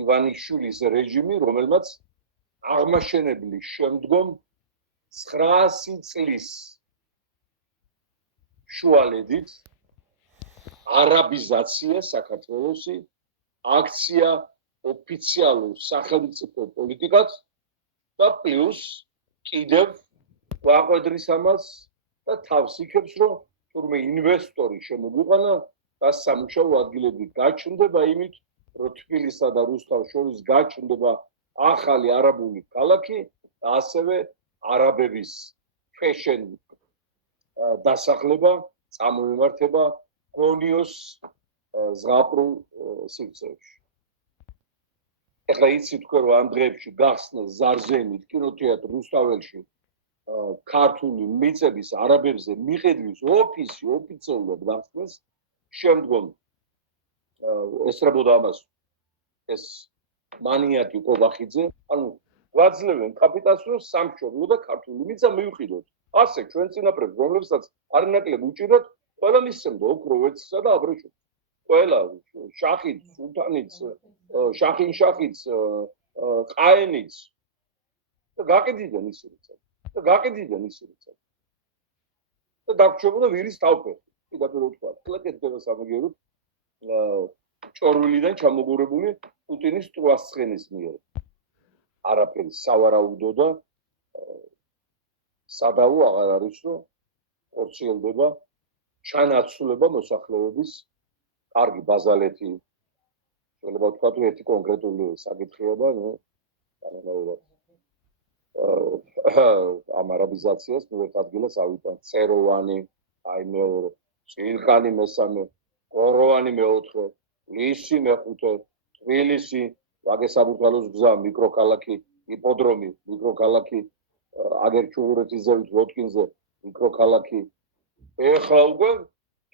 ივანიშვილის რეჟიმი, რომელმაც აღმაშენებლის შემდგომ 900 წლის შუალედით არაბიზაცია საქართველოსი აქცია ოფიციალურ სახელმწიფო პოლიტიკად და პლუს კიდევ გვაყვედრის ამას და თავს იქებს, რომ თურმე ინვესტორი შემოგვიყვანა და სამუშაო ადგილები გაჩნდება იმით, რომ თბილისსა და რუსთავს შორის გაჩნდება ახალი არაბული ქალაქი და ასევე არაბების ფეშენ დასახლება წამოიმართება გონიოს ზღაპრულ სივრცეებში. ეხლა იცით თქვენ, რომ ამ დღეებში გახსნეს ზარზენით კინოთეატრ რუსთაველში ქართული მიწების არაბებზე მიყიდვის ოფისი ოფიციალურად გახსნეს, შემდგომ ესწრებოდა ამას ეს მანიაკი კობახიძე, ანუ გვაძლევენ კაპიტალს, რომ სამშობლო და ქართული მიწა მივყიდოთ. ასე ჩვენ წინაპრებს, რომლებსაც არნაკლებ უჭირდათ, ყველა მისცემდა ოქრო ვერცხლსა და აბრეშუმს. ყველა შახიც, სულთანიც, შახინშახიც, ყაენიც და გაყიდიდან ისინი წავ. და დაგვრჩებოდა ვირის თავფეხი. პირდაპირ ვთქვა, კლაკეთდება სამაგეროდ ჭორვილიდან ჩამოგურებული პუტინის ტრუასცხენის მიერ. არაფერი სავარაუდო და სადავო აღარ არის, რომ ხორციელდება ჩანაცვლება მოსახლეობის კარგი ბაზალეთი. შეიძლება ვთქვა, რომ ერთი კონკრეტული საკითხია, ამ არაბიზაციას ერთ ადგილას ავიტან წეროვანი, აი მეორე, წილკანი მესამე, ყოროვანი მეოთხე, ლისი მეხუთე, თბილისი, ვაგე-საბურთალოს გზა, მიკროქალაქი, იპოდრომი, მიკროქალაქი, აგერ-ჩუღურეთის ზევით ვოტკინზე, მიკროქალაქი. ეხლა უკვე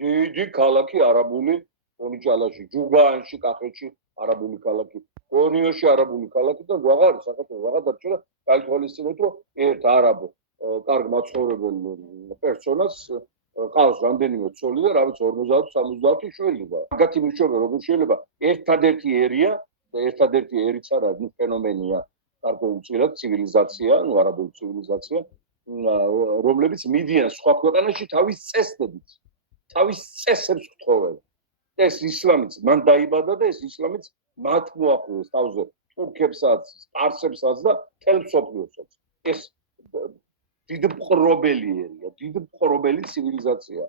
დიდი ქალაქი არაბული გონიჭალაში, ჯუბაანში, კახეთში არაბული ქალაქი, გონიოში არაბული ქალაქი და ვაღარ საქართველოს ვაღარ დარჩა და გაითვალისწინეთ, რომ ერთ არაბ კარგ მაცხოვრებელ პერსონას ყავს რამდენიმე ცოლი და რაღაც 50-70 შვილი და მაგათი მიშოვე როგორ შეიძლება ერთადერთი ერია და ერთადერთი ერიც არა ფენომენია გარკვეულწილად ცივილიზაცია, ანუ არაბული ცივილიზაცია, რომლებიც მიდიან სხვა ქვეყანაში თავის წესდებით, თავის წესებს გთხოვენ. ეს ისლამიც მან დაიბადა და ეს ისლამიც მათ მოახლოეს თავზე თურქებსაც, სპარსებსაც და მთელ მსოფლიოსაც. ეს დიდ მყრობელი ერია, დიდ მყრობელი ცივილიზაცია.